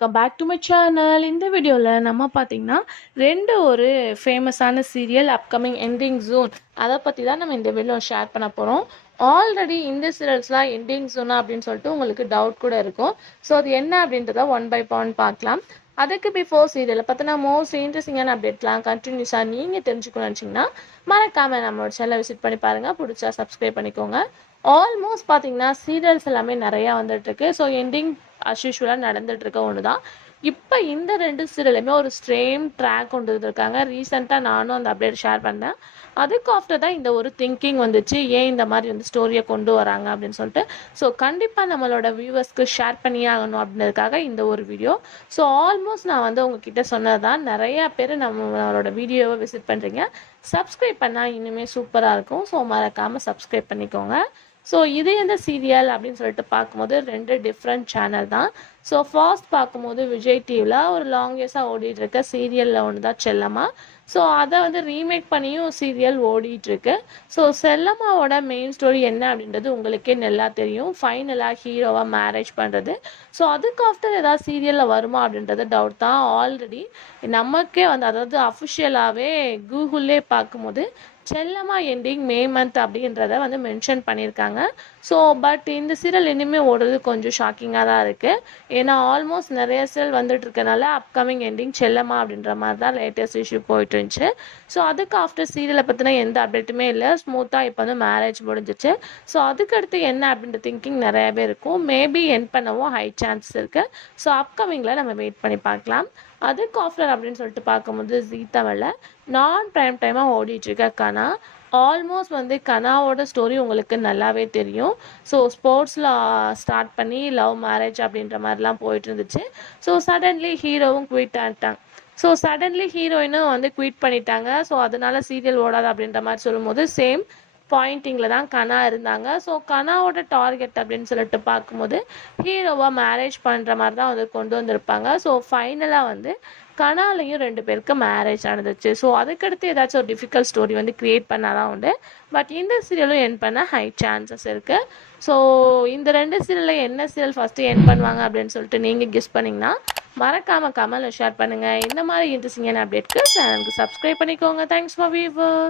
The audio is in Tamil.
Welcome back to my channel. இந்த வீடியோவில் நம்ம பார்த்தீங்கன்னா ஒரு ஃபேமஸான சீரியல் அப்கமிங் எண்டிங் ஜூன் அதை பற்றி தான் நம்ம இந்த வீடியோ ஷேர் பண்ண போகிறோம். ஆல்ரெடி இந்த சீரியல்ஸ்லாம் எண்டிங் ஜூனா அப்படின்னு சொல்லிட்டு உங்களுக்கு டவுட் கூட இருக்கும். ஸோ அது என்ன அப்படின்றத ஒன் பை ஒன் பார்க்கலாம். அதுக்கு பிஃபோர் சீரியலை பார்த்தினா மோஸ்ட் இன்ட்ரெஸ்டிங்கான அப்டேட்லாம் கண்டினியூஸாக நீங்கள் தெரிஞ்சுக்கணும்னு நினச்சிங்கன்னா மறக்காமல் நம்மளோட சேனலை விசிட் பண்ணி பாருங்கள். பிடிச்சா சப்ஸ்கிரைப் பண்ணிக்கோங்க. ஆல்மோஸ்ட் பார்த்தீங்கன்னா சீரியல்ஸ் எல்லாமே நிறையா வந்துட்டுருக்கு. ஸோ எண்டிங் அஸ்யூஷுவலாக நடந்துகிட்ருக்க ஒன்று தான். இப்போ இந்த 2 சீரியலுமே ஒரு ஸ்ட்ரேம் ட்ராக் கொண்டு வந்துருக்காங்க. ரீசெண்டாக நானும் அந்த அப்டேட் ஷேர் பண்ணேன். அதுக்கு ஆஃப்டர் தான் இந்த ஒரு திங்கிங் வந்துச்சு, ஏன் இந்த மாதிரி வந்து ஸ்டோரியை கொண்டு வராங்க அப்படின்னு சொல்லிட்டு. ஸோ கண்டிப்பாக நம்மளோட வியூவர்ஸ்க்கு ஷேர் பண்ணியே ஆகணும் அப்படின்றதுக்காக இந்த ஒரு வீடியோ. ஸோ ஆல்மோஸ்ட் நான் வந்து உங்ககிட்ட சொன்னது தான், நிறையா பேர் நம்மளோட வீடியோவை விசிட் பண்ணுறீங்க. சப்ஸ்கிரைப் பண்ணால் இன்னுமே சூப்பராக இருக்கும். ஸோ மறக்காமல் சப்ஸ்கிரைப் பண்ணிக்கோங்க. ஸோ இது எந்த சீரியல் அப்படின்னு சொல்லிட்டு பார்க்கும்போது 2 டிஃப்ரெண்ட் சேனல் தான். ஸோ ஃபர்ஸ்ட் பார்க்கும்போது விஜய் டிவியில் ஒரு லாங்கஸ்டாக ஓடிட்டுருக்க சீரியலில் ஒன்று தான் செல்லம்மா. ஸோ அதை வந்து ரீமேக் பண்ணியும் சீரியல் ஓடிட்டுருக்கு. ஸோ செல்லம்மாவோட மெயின் ஸ்டோரி என்ன அப்படின்றது உங்களுக்கே நல்லா தெரியும். ஃபைனலாக ஹீரோவாக மேரேஜ் பண்ணுறது. ஸோ அதுக்கு ஆஃப்டர் ஏதாவது சீரியலில் வருமா அப்படின்றது டவுட் தான். ஆல்ரெடி நமக்கே வந்து அதாவது அஃபிஷியலாகவே கூகுள்லே பார்க்கும்போது செல்லம்மா எண்டிங் மே மந்த் அப்படின்றத வந்து மென்ஷன் பண்ணியிருக்காங்க. ஸோ பட் இந்த சீரியல் இனிமேல் ஓடுறது கொஞ்சம் ஷாக்கிங்காக தான் இருக்குது. ஏன்னா ஆல்மோஸ்ட் நிறைய சீரியல் வந்துட்டு இருக்கனால அப்கமிங் எண்டிங் செல்லம்மா அப்படின்ற மாதிரி தான் லேட்டஸ்ட் இஷ்யூ போயிட்டு இருந்துச்சு. ஸோ அதுக்கு ஆஃப்டர் சீரியலை பற்றின எந்த அப்டேட்டுமே இல்லை. ஸ்மூத்தாக இப்போ வந்து மேரேஜ் முடிஞ்சிச்சு. ஸோ அதுக்கடுத்து என்ன அப்படின்ற திங்கிங் நிறையாவே இருக்கும். மேபி என் பண்ணவும் ஹை சான்ஸ் இருக்குது. ஸோ அப்கமிங்கில் நம்ம வெயிட் பண்ணி பார்க்கலாம். அதுக்கு ஆஃப்டர் அப்படின்னு சொல்லிட்டு பார்க்கும்போது ஜீ தமிழில் நான் ப்ரைம் டைமாக ஓடிட்டுருக்க கனா. ஆல்மோஸ்ட் வந்து கனாவோட ஸ்டோரி உங்களுக்கு நல்லாவே தெரியும். ஸோ ஸ்போர்ட்ஸில் ஸ்டார்ட் பண்ணி லவ் மேரேஜ் அப்படின்ற மாதிரிலாம் போயிட்டு இருந்துச்சு. ஸோ சடன்லி ஹீரோவும் குவிட் ஆகிட்டாங்க. ஸோ சடன்லி ஹீரோயினும் வந்து குவிட் பண்ணிட்டாங்க. ஸோ அதனால சீரியல் ஓடாது அப்படின்ற மாதிரி சொல்லும்போது சேம் பாயிண்டிங்கில் தான் கனா இருந்தாங்க. ஸோ கனாவோட டார்கெட் அப்படின்னு சொல்லிட்டு பார்க்கும்போது ஹீரோவாக மேரேஜ் பண்ணுற மாதிரி தான் வந்து கொண்டு வந்திருப்பாங்க. ஸோ ஃபைனலாக வந்து கனாலையும் 2 பேருக்கு மேரேஜ் நடந்துச்சு. ஸோ அதுக்கடுத்து ஏதாச்சும் ஒரு டிஃபிகல்ட் ஸ்டோரி வந்து க்ரியேட் பண்ணாதான் உண்டு. பட் இந்த சீரியலும் என் பண்ண ஹை சான்சஸ் இருக்குது. ஸோ இந்த 2 சீரியலில் என்ன சீரியல் ஃபஸ்ட்டு என் பண்ணுவாங்க அப்படின்னு சொல்லிட்டு நீங்கள் கெஸ் பண்ணிங்கன்னா மறக்காமல் கமெண்ட்டில் ஷேர் பண்ணுங்கள். இந்த மாதிரி இன்ட்ரெஸ்டிங்கான அப்டேட்க்கு சேனலுக்கு சப்ஸ்கிரைப் பண்ணிக்கோங்க. Thanks for viewers.